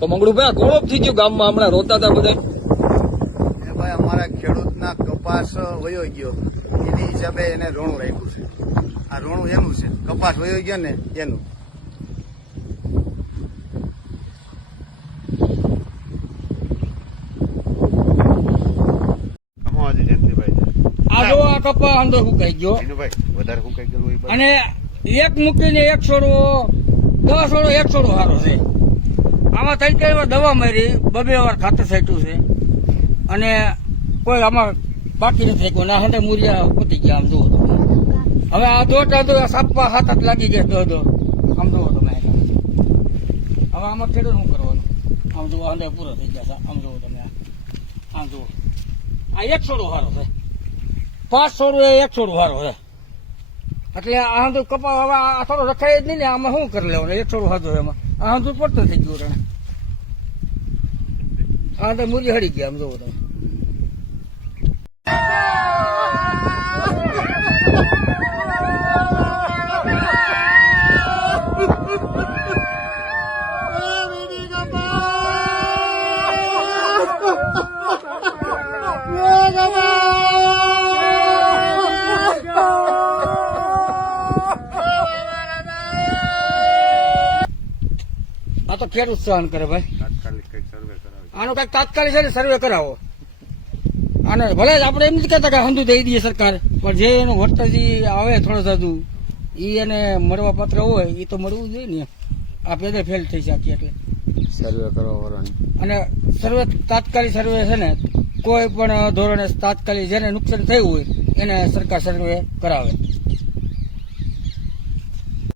તો મંગળુભાઈ કોળપ થઈ ગયું ગામમાં હમણાં રોતા હતા બધા ભાઈ અમારા ખેડૂતના કપાસ વયો ગયો. એની હિસાબે એને રોણું રાખ્યું છે. આ રોણું એનું છે. કપાસ વયો ગયો ને એનું. આ જો આ કપા અંદર ગયું? અને એક મૂકીને એક છોડવો, દસ છોડો એક છોડવો સારો છે. આમાં થઈ વાર દવા મારી, બબે વાર ખાતર છાંટ્યું છે. અને કોઈ આમાં બાકી નથી કોઈ ના હંડે મૂરિયા પતી ગયા, આમ જુઓ તમે. હવે આ દો ચાંદો સાપવા હાથ હાથ લાગી ગયા દો આમ જુઓ તમે હવે આમાં ખેડૂત શું કરવાનું? આમ જુઓ હંડે પૂરો થઈ ગયા આમ જુઓ તમે આમ જુઓ. આ એક છોડવો સારો છે. પાંચ છોડવો એક છોડવો સારો છે. એટલે આ તો કપા હવે આ થોડો રખાય જ નહીં ને, આમાં શું કરી લેવાનું? એ થોડું હાથો એમાં. આ તો પડતો થઈ ગયું રણે. આ તો મૂરી હળી ગયા આમ જોવો તમે. ખેડૂત સહન કરે ભાઈ. સર્વે કરાવી. આનો કંઈક તાત્કાલિક છે ને સર્વે કરાવો. આને ભલે જ આપણે એમ નથી કહેતા કે હંધુ દઈ દઈએ સરકાર પણ જે એનું વળતર જે આવે થોડું થતું એ એને મળવા પાત્ર હોય એ તો મળવું જોઈએ ને. આ પેદે ફેલ થઈ શકે એટલે. સર્વે કરવા વાળાની અને સર્વે તાત્કાલિક સર્વે છે ને કોઈ પણ ધોરણે તાત્કાલિક જેને નુકસાન થયું હોય એને સરકાર સર્વે કરાવે.